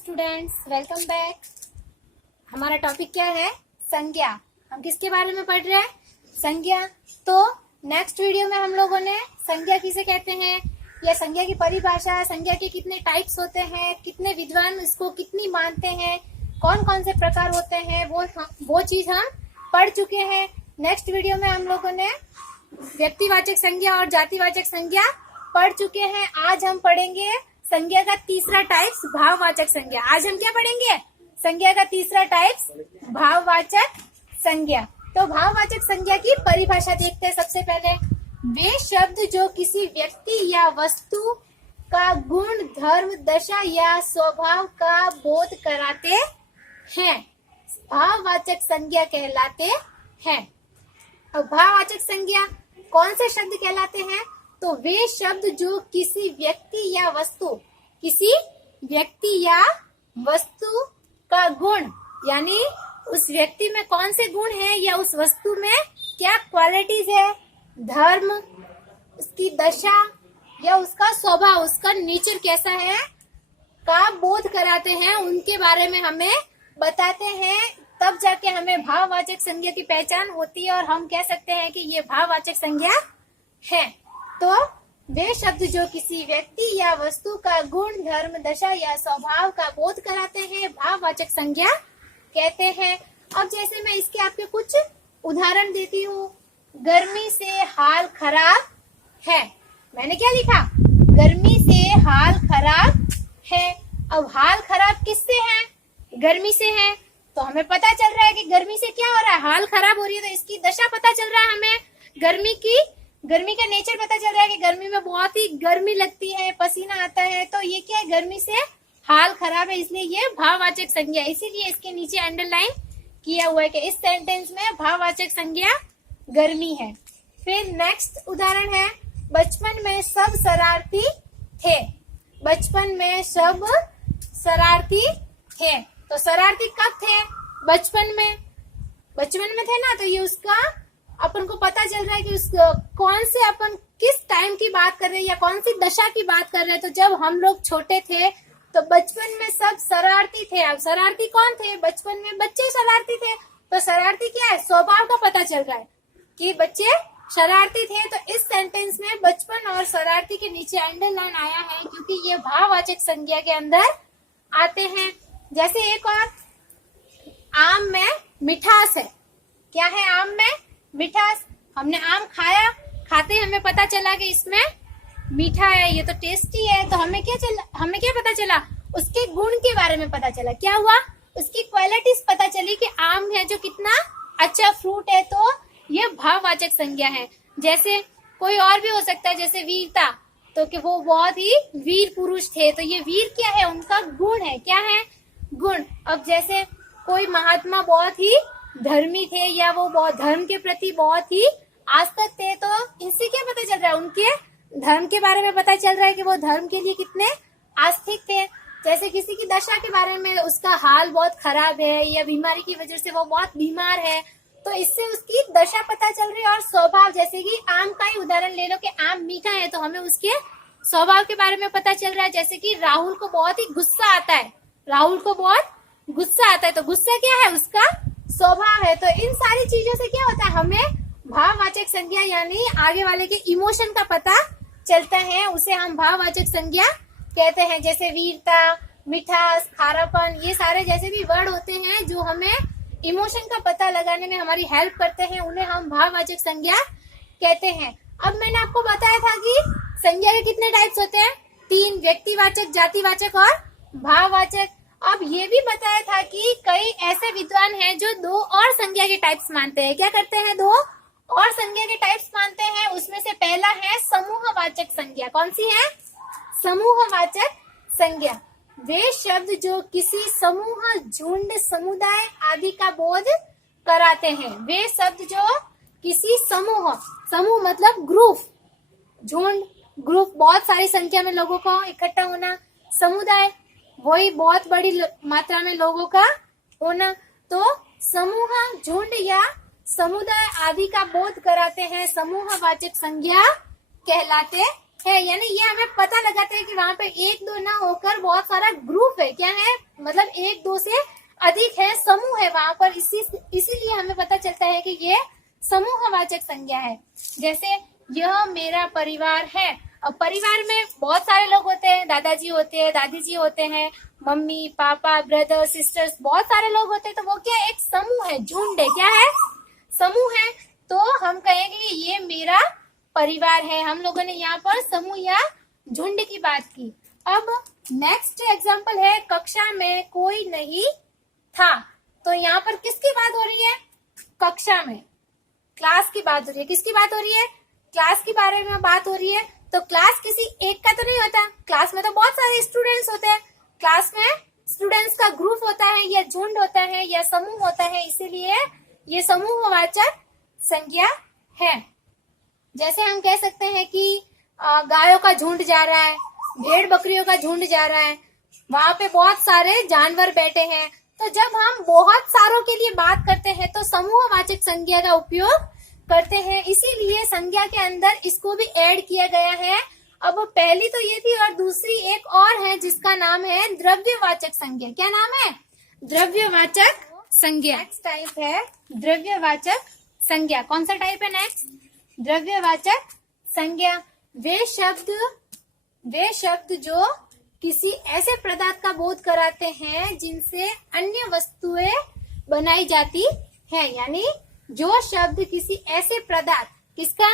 Students, welcome back. हमारा topic क्या है? संज्ञा। हम किसके बारे में पढ़ रहे हैं? संज्ञा। तो नेक्स्ट वीडियो में हम लोगों ने संज्ञा किसे कहते हैं या संज्ञा की परिभाषा, संज्ञा के कितने टाइप्स होते हैं, कितने विद्वान इसको कितनी मानते हैं, कौन कौन से प्रकार होते हैं, वो चीज हम पढ़ चुके हैं। नेक्स्ट वीडियो में हम लोगों ने व्यक्तिवाचक संज्ञा और जातिवाचक संज्ञा पढ़ चुके हैं। आज हम पढ़ेंगे संज्ञा का तीसरा टाइप्स, भाववाचक संज्ञा। आज हम क्या पढ़ेंगे? संज्ञा का तीसरा टाइप्स, भाववाचक संज्ञा। तो भाववाचक संज्ञा की परिभाषा देखते हैं। सबसे पहले, वे शब्द जो किसी व्यक्ति या वस्तु का गुण, धर्म, दशा या स्वभाव का बोध कराते हैं, भाववाचक संज्ञा कहलाते हैं। अब भाववाचक संज्ञा कौन से शब्द कहलाते हैं? तो वे शब्द जो किसी व्यक्ति या वस्तु का गुण, यानी उस व्यक्ति में कौन से गुण है या उस वस्तु में क्या क्वालिटीज है, धर्म, उसकी दशा या उसका स्वभाव, उसका नेचर कैसा है का बोध कराते हैं, उनके बारे में हमें बताते हैं। तब जाके हमें भाववाचक संज्ञा की पहचान होती है और हम कह सकते हैं कि ये भाववाचक संज्ञा है। तो वे शब्द जो किसी व्यक्ति या वस्तु का गुण, धर्म, दशा या स्वभाव का बोध कराते हैं, भाववाचक संज्ञा कहते हैं। अब जैसे मैं इसके आपके कुछ उदाहरण देती हूँ। गर्मी से हाल खराब है। मैंने क्या लिखा? गर्मी से हाल खराब है। अब हाल खराब किससे है? गर्मी से है। तो हमें पता चल रहा है कि गर्मी से क्या हो रहा है, हाल खराब हो रही है। तो इसकी दशा पता चल रहा है हमें, गर्मी का नेचर पता चल रहा है कि गर्मी में बहुत ही गर्मी लगती है, पसीना आता है। तो ये क्या है? गर्मी से हाल खराब है, इसलिए ये भाववाचक संज्ञा। इसीलिए इसके नीचे अंडरलाइन किया हुआ है कि इस सेंटेंस में भाववाचक संज्ञा गर्मी है। फिर नेक्स्ट उदाहरण है, बचपन में सब शरारती थे। बचपन में सब शरारती थे। तो शरारती कब थे? बचपन में थे ना। तो ये उसका अपन को पता चल रहा है कि कौन से अपन किस टाइम की बात कर रहे हैं या कौन सी दशा की बात कर रहे हैं। तो जब हम लोग छोटे थे तो बचपन में सब शरारती थे। अब शरारती कौन थे? बचपन में बच्चे शरारती थे। तो शरारती क्या है? स्वभाव का पता चल रहा है कि बच्चे शरारती थे। तो इस सेंटेंस में बचपन और शरारती के नीचे अंडरलाइन आया है क्योंकि ये भाववाचक संज्ञा के अंदर आते हैं। जैसे एक और, आम में मिठास है। क्या है आम में? मिठास। हमने आम खाया, खाते हमें पता चला कि इसमें मीठा है, ये तो टेस्टी है। तो हमें क्या पता चला? उसके गुण के बारे में पता चला। क्या हुआ? उसकी क्वालिटीज पता चली कि आम है जो कितना अच्छा फ्रूट है। तो ये भाववाचक संज्ञा है। जैसे कोई और भी हो सकता है, जैसे वीरता, तो कि वो बहुत ही वीर पुरुष थे। तो ये वीर क्या है? उनका गुण है। क्या है? गुण। अब जैसे कोई महात्मा बहुत ही धर्मी थे या वो बहुत धर्म के प्रति बहुत ही आस्तिक थे। तो इनसे क्या पता चल रहा है? उनके धर्म के बारे में पता चल रहा है कि वो धर्म के लिए कितने आस्तिक थे। जैसे किसी की दशा के बारे में, उसका हाल बहुत खराब है या बीमारी की वजह से वो बहुत बीमार है, तो इससे उसकी दशा पता चल रही है। और स्वभाव, जैसे कि आम का ही उदाहरण ले लो कि आम मीठा है, तो हमें उसके स्वभाव के बारे में पता चल रहा है। जैसे कि राहुल को बहुत ही गुस्सा आता है, तो गुस्सा क्या है? उसका स्वभाव है। तो इन सारी चीजों से क्या होता है? हमें भाववाचक संज्ञा यानी आगे वाले के इमोशन का पता चलता है, उसे हम भाववाचक संज्ञा कहते हैं। जैसे वीरता, मिठास, खारापन, ये सारे जैसे भी वर्ड होते हैं जो हमें इमोशन का पता लगाने में हमारी हेल्प करते हैं, उन्हें हम भाववाचक संज्ञा कहते हैं। अब मैंने आपको बताया था कि संज्ञा के कितने टाइप्स होते हैं? 3, व्यक्तिवाचक, जातिवाचक और भाववाचक। अब ये भी बताया था कि कई ऐसे विद्वान हैं जो 2 और संज्ञा के टाइप्स मानते हैं। क्या करते हैं? 2 और संज्ञा के टाइप्स मानते हैं। उसमें से पहला है समूहवाचक संज्ञा। कौन सी है? समूहवाचक संज्ञा। वे शब्द जो किसी समूह, झुंड, समुदाय आदि का बोध कराते हैं। वे शब्द जो किसी समूह मतलब ग्रुप, झुंड, ग्रुप, बहुत सारी संख्या में लोगों को इकट्ठा होना, समुदाय, वही बहुत बड़ी मात्रा में लोगों का होना। तो समूह, झुंड या समुदाय आदि का बोध कराते हैं, समूहवाचक संज्ञा कहलाते है, यानी ये हमें पता लगाते हैं कि वहाँ पे एक दो ना होकर बहुत सारा ग्रुप है। क्या है? मतलब एक दो से अधिक है, समूह है वहां पर, इसीलिए हमें पता चलता है कि ये समूहवाचक संज्ञा है। जैसे यह मेरा परिवार है। अब परिवार में बहुत सारे लोग होते हैं, दादाजी होते हैं, दादी जी होते हैं, मम्मी पापा ब्रदर सिस्टर्स, बहुत सारे लोग होते हैं। तो वो क्या है, एक समूह है, झुंड है, क्या है, समूह है। तो हम कहेंगे कि ये मेरा परिवार है। हम लोगों ने यहाँ पर समूह या झुंड की बात की। अब नेक्स्ट एग्जाम्पल है, कक्षा में कोई नहीं था। तो यहाँ पर किसकी बात हो रही है, कक्षा में, क्लास की बात हो रही है। किसकी बात हो रही है, क्लास के बारे में बात हो रही है। तो क्लास किसी एक का तो नहीं होता, क्लास में तो बहुत सारे स्टूडेंट्स होते हैं। क्लास में स्टूडेंट्स का ग्रुप होता है या झुंड होता है या समूह होता है, इसीलिए ये समूहवाचक संज्ञा है। जैसे हम कह सकते हैं कि गायों का झुंड जा रहा है, भेड़ बकरियों का झुंड जा रहा है, वहां पे बहुत सारे जानवर बैठे हैं। तो जब हम बहुत सारों के लिए बात करते हैं तो समूहवाचक संज्ञा का उपयोग करते हैं, इसीलिए संज्ञा के अंदर इसको भी ऐड किया गया है। अब पहली तो ये थी और दूसरी एक और है जिसका नाम है द्रव्यवाचक संज्ञा। क्या नाम है, द्रव्यवाचक संज्ञा। नेक्स्ट टाइप है द्रव्यवाचक संज्ञा। कौन सा टाइप है नेक्स्ट, द्रव्यवाचक संज्ञा। वे शब्द जो किसी ऐसे पदार्थ का बोध कराते हैं जिनसे अन्य वस्तुएं बनाई जाती है, यानी जो शब्द किसी ऐसे पदार्थ, किसका,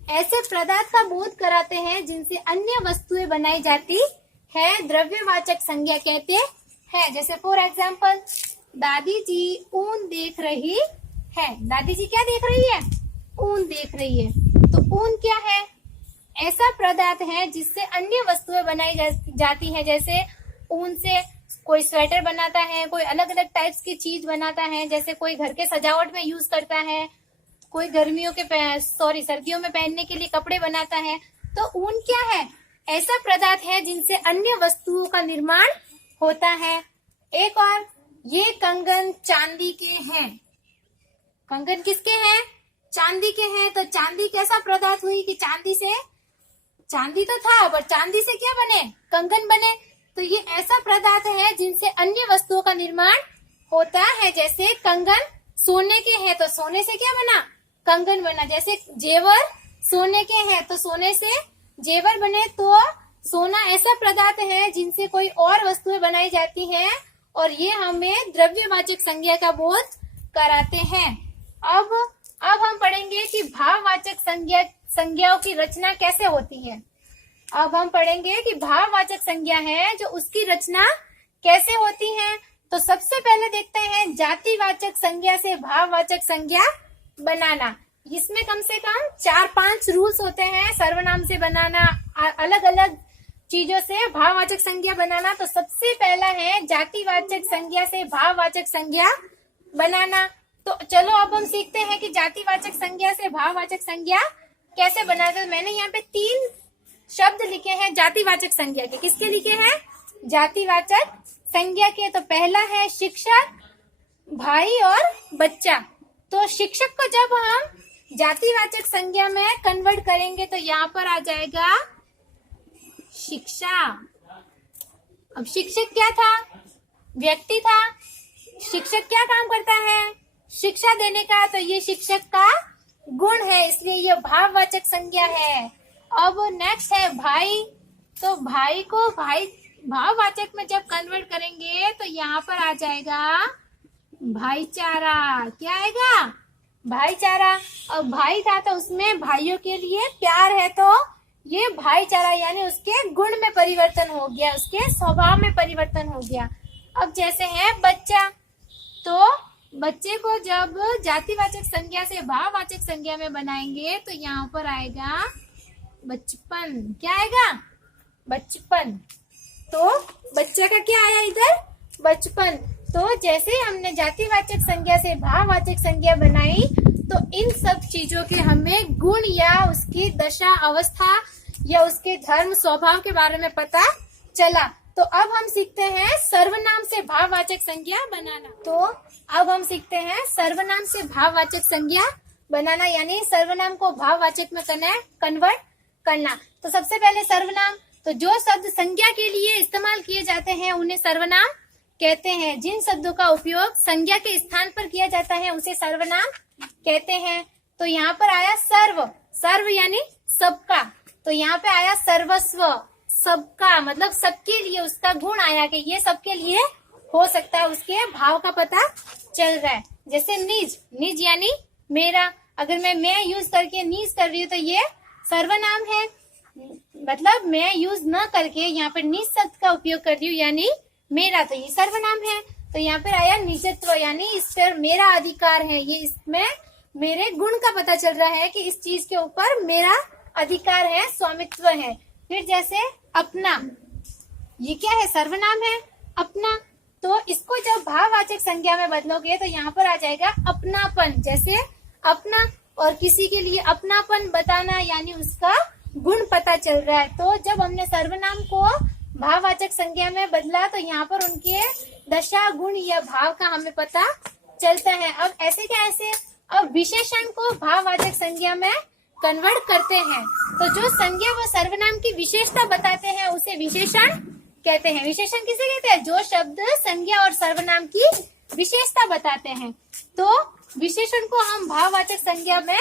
ऐसे पदार्थ का बोध कराते हैं जिनसे अन्य वस्तुएं बनाई जाती है, द्रव्यवाचक संज्ञा कहते हैं। जैसे फॉर एग्जाम्पल, दादी जी ऊन देख रही है। दादी जी क्या देख रही है, ऊन देख रही है। तो ऊन क्या है, ऐसा पदार्थ है जिससे अन्य वस्तुएं बनाई जाती है। जैसे ऊन से कोई स्वेटर बनाता है, कोई अलग अलग टाइप्स की चीज बनाता है, जैसे कोई घर के सजावट में यूज करता है, कोई सर्दियों में पहनने के लिए कपड़े बनाता है। तो ऊन क्या है, ऐसा पदार्थ है जिनसे अन्य वस्तुओं का निर्माण होता है। एक और, ये कंगन चांदी के हैं। कंगन किसके हैं, चांदी के हैं। तो चांदी कैसा पदार्थ हुई कि चांदी तो था पर चांदी से क्या बने, कंगन बने। तो ये ऐसा पदार्थ है जिनसे अन्य वस्तुओं का निर्माण होता है। जैसे कंगन सोने के हैं तो सोने से क्या बना, कंगन बना। जैसे जेवर सोने के हैं तो सोने से जेवर बने। तो सोना ऐसा पदार्थ है जिनसे कोई और वस्तुएं बनाई जाती हैं और ये हमें द्रव्यवाचक संज्ञा का बोध कराते हैं। अब हम पढ़ेंगे कि भाववाचक संज्ञाओं की रचना कैसे होती है। अब हम पढ़ेंगे कि भाववाचक संज्ञा है जो उसकी रचना कैसे होती है। तो सबसे पहले देखते हैं जातिवाचक संज्ञा से भाववाचक संज्ञा बनाना। इसमें कम से कम 4-5 रूल्स होते हैं। सर्वनाम से बनाना, अलग अलग चीजों से भाववाचक संज्ञा बनाना। तो सबसे पहला है जातिवाचक संज्ञा से भाववाचक संज्ञा बनाना। तो चलो अब हम सीखते हैं कि जातिवाचक संज्ञा से भाववाचक संज्ञा कैसे बनाते हैं। मैंने यहाँ पे 3 शब्द लिखे हैं जातिवाचक संज्ञा के। किसके लिखे हैं, जातिवाचक संज्ञा के। तो पहला है शिक्षक, भाई और बच्चा। तो शिक्षक को जब हम जातिवाचक संज्ञा में कन्वर्ट करेंगे तो यहाँ पर आ जाएगा शिक्षा। अब शिक्षक क्या था, व्यक्ति था। शिक्षक क्या काम करता है, शिक्षा देने का। तो ये शिक्षक का गुण है, इसलिए ये भाववाचक संज्ञा है। अब नेक्स्ट है भाई। तो भाई को भाववाचक में जब कन्वर्ट करेंगे तो यहाँ पर आ जाएगा भाईचारा। क्या आएगा, भाईचारा। अब भाई था तो उसमें भाइयों के लिए प्यार है, तो ये भाईचारा यानी उसके गुण में परिवर्तन हो गया, उसके स्वभाव में परिवर्तन हो गया। अब जैसे है बच्चा, तो बच्चे को जब जातिवाचक संज्ञा से भाववाचक संज्ञा में बनाएंगे तो यहाँ पर आएगा बचपन। क्या आएगा, बचपन। तो बच्चा का क्या आया इधर, बचपन। तो जैसे हमने जातिवाचक संज्ञा से भाववाचक संज्ञा बनाई तो इन सब चीजों के हमें गुण या उसकी दशा अवस्था या उसके धर्म स्वभाव के बारे में पता चला। तो अब हम सीखते हैं सर्वनाम से भाववाचक संज्ञा बनाना। तो अब हम सीखते हैं सर्वनाम से भाववाचक संज्ञा बनाना, यानी सर्वनाम को भाववाचक में कन्वर्ट करना। तो सबसे पहले सर्वनाम, तो जो शब्द संज्ञा के लिए इस्तेमाल किए जाते हैं उन्हें सर्वनाम कहते हैं। जिन शब्दों का उपयोग संज्ञा के स्थान पर किया जाता है उसे सर्वनाम कहते हैं। तो यहाँ पर आया सर्व, सर्व यानी सबका, तो यहाँ पे आया सर्वस्व, सबका मतलब सबके लिए उसका गुण आया कि ये सबके लिए हो सकता है, उसके भाव का पता चल रहा है। जैसे निज, निज यानी मेरा, अगर मैं यूज करके नीज कर रही हूँ तो ये सर्वनाम है, मतलब मैं यूज न करके यहाँ पर निज शब्द का उपयोग कर रही हूँ यानी मेरा, तो ये सर्वनाम है। तो यहाँ पर आया निजत्व यानी इस पर मेरा अधिकार है, ये इसमें मेरे गुण का पता चल रहा है कि इस चीज के ऊपर मेरा अधिकार है, स्वामित्व है। फिर जैसे अपना, ये क्या है, सर्वनाम है अपना, तो इसको जब भाववाचक संज्ञा में बदलोगे तो यहाँ पर आ जाएगा अपनापन। जैसे अपना और किसी के लिए अपनापन बताना यानी उसका गुण पता चल रहा है। तो जब हमने सर्वनाम को भाववाचक संज्ञा में बदला तो यहाँ पर उनके दशा, गुण या भाव का हमें पता चलता है। अब ऐसे क्या, ऐसे अब विशेषण को भाववाचक संज्ञा में कन्वर्ट करते हैं। तो जो संज्ञा व सर्वनाम की विशेषता बताते हैं उसे विशेषण कहते हैं। विशेषण किसे कहते हैं? जो शब्द संज्ञा और सर्वनाम की विशेषता बताते हैं। तो विशेषण को हम भाववाचक संज्ञा में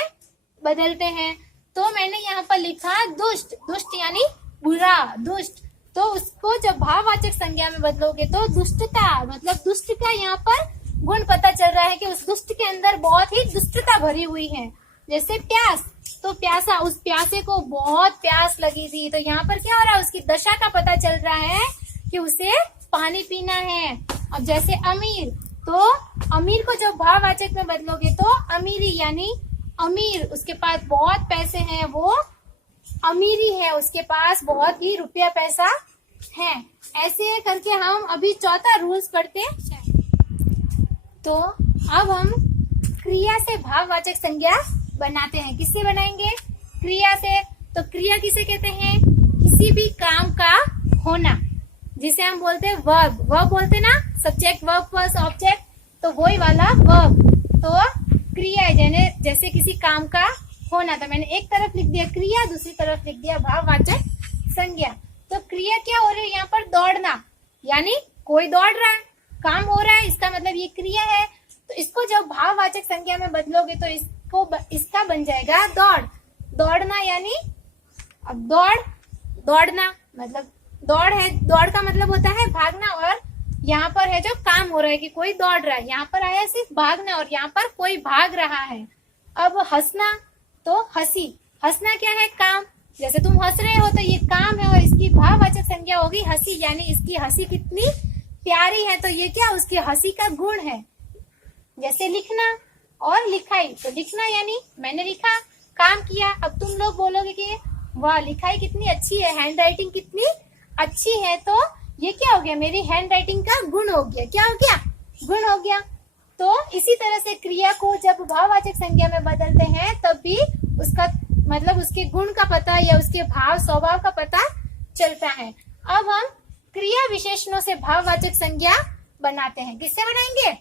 बदलते हैं। तो मैंने यहाँ पर लिखा दुष्ट, दुष्ट यानी बुरा, दुष्ट, तो उसको जब भाववाचक संज्ञा में बदलोगे तो दुष्टता, मतलब दुष्ट का यहाँ पर गुण पता चल रहा है कि उस दुष्ट के अंदर बहुत ही दुष्टता भरी हुई है। जैसे प्यास, तो प्यासा, उस प्यासे को बहुत प्यास लगी थी, तो यहाँ पर क्या हो रहा है, उसकी दशा का पता चल रहा है कि उसे पानी पीना है। अब जैसे अमीर, तो अमीर को जब भाववाचक में बदलोगे तो अमीरी यानी अमीर, उसके पास बहुत पैसे हैं, वो अमीरी है, उसके पास बहुत ही रुपया पैसा है। ऐसे करके हम अभी चौथा रूल्स पढ़ते हैं। तो अब हम क्रिया से भाववाचक संज्ञा बनाते हैं। किससे बनाएंगे? क्रिया से। तो क्रिया किसे कहते हैं? किसी भी काम का होना, जिसे हम बोलते हैं वर्ब, वर्ब बोलते ना, सब्जेक्ट वर्ब प्लस ऑब्जेक्ट, तो वही वाला वर्ब। तो क्रिया है जैसे किसी काम का होना, तो मैंने एक तरफ लिख दिया क्रिया, दूसरी तरफ लिख दिया भाववाचक संज्ञा। तो क्रिया क्या हो रही है यहाँ पर? दौड़ना, यानी कोई दौड़ रहा है, काम हो रहा है, इसका मतलब ये क्रिया है। तो इसको जब भाववाचक संज्ञा में बदलोगे तो इसका बन जाएगा दौड़, दौड़ना यानी, अब दौड़ना मतलब दौड़ है, दौड़ का मतलब होता है भागना, और यहाँ पर है जो काम हो रहा है कि कोई दौड़ रहा है, यहाँ पर आया सिर्फ भागना और यहाँ पर कोई भाग रहा है। अब हंसना, तो हंसी, हंसना क्या है? काम, जैसे तुम हंस रहे हो तो ये काम है और इसकी भाववाचक संज्ञा होगी हंसी, यानी इसकी हंसी कितनी प्यारी है, तो ये क्या, उसकी हंसी का गुण है। जैसे लिखना और लिखाई, तो लिखना यानी मैंने लिखा, काम किया। अब तुम लोग बोलोगे कि वाह लिखाई कितनी अच्छी है, हैंड राइटिंग कितनी अच्छी है, तो ये क्या हो गया, मेरी हैंड राइटिंग का गुण हो गया। क्या हो गया? गुण हो गया। तो इसी तरह से क्रिया को जब भाववाचक संज्ञा में बदलते हैं तब भी उसका मतलब उसके गुण का पता या उसके भाव स्वभाव का पता चलता है। अब हम क्रिया विशेषणों से भाववाचक संज्ञा बनाते हैं। किससे बनाएंगे?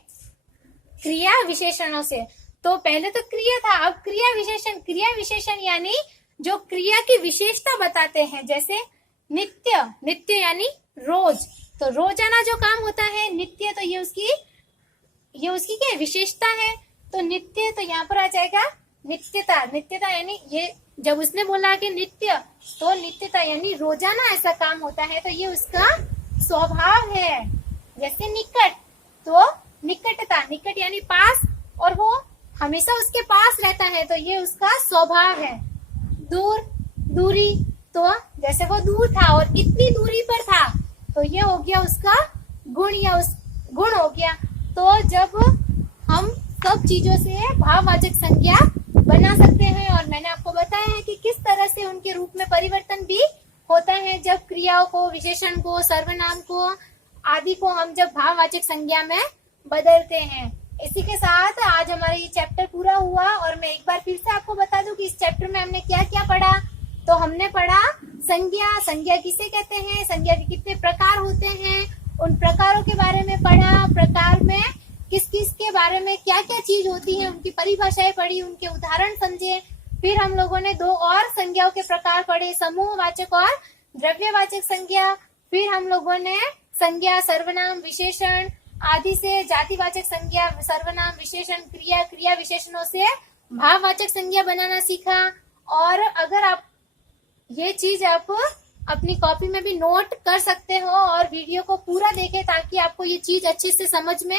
क्रिया विशेषणों से। तो पहले तो क्रिया था, अब क्रिया विशेषण। क्रिया विशेषण यानी जो क्रिया की विशेषता बताते हैं। जैसे नित्य, नित्य यानी रोज, तो रोजाना जो काम होता है नित्य, तो ये उसकी क्या विशेषता है। तो नित्य, तो यहाँ पर आ जाएगा नित्यता, नित्यता यानी ये जब उसने बोला कि नित्य, तो नित्यता यानी रोजाना ऐसा काम होता है, तो ये उसका स्वभाव है। जैसे निकट, तो निकटता, निकट यानी पास, और वो हमेशा उसके पास रहता है, तो ये उसका स्वभाव है। दूर, दूरी, तो जैसे वो दूर था और इतनी दूरी पर था, तो ये हो गया उसका गुण या उस गुण हो गया। तो जब हम सब चीजों से भाववाचक संज्ञा बना सकते हैं, और मैंने आपको बताया है कि किस तरह से उनके रूप में परिवर्तन भी होता है जब क्रियाओं को, विशेषण को, सर्वनाम को आदि को हम जब भाववाचक संज्ञा में बदलते हैं। इसी के साथ आज हमारा ये चैप्टर पूरा हुआ, और मैं एक बार फिर से आपको बता दूं कि इस चैप्टर में हमने क्या क्या पढ़ा। तो हमने पढ़ा संज्ञा, संज्ञा किसे कहते हैं, संज्ञा के कितने प्रकार होते हैं, उन प्रकारों के बारे में पढ़ा, प्रकार में किस किस के बारे में क्या क्या चीज होती है, उनकी परिभाषाएं पढ़ी, उनके उदाहरण समझे। फिर हम लोगों ने दो और संज्ञाओं के प्रकार पढ़े, समूहवाचक और द्रव्यवाचक संज्ञा। फिर हम लोगों ने संज्ञा, सर्वनाम, विशेषण आदि से जातिवाचक संज्ञा, सर्वनाम, विशेषण, क्रिया, क्रिया विशेषणों से भाववाचक संज्ञा बनाना सीखा। और अगर आप ये चीज आप अपनी कॉपी में भी नोट कर सकते हो और वीडियो को पूरा देखें ताकि आपको ये चीज अच्छे से समझ में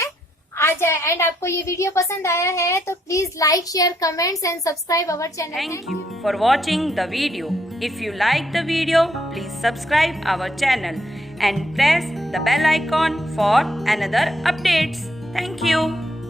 आ जाए। एंड आपको ये वीडियो पसंद आया है तो please like, share, comments and subscribe our channel. Thank you for watching the video. If you like the video, please subscribe our channel and press the bell icon for another updates. Thank you.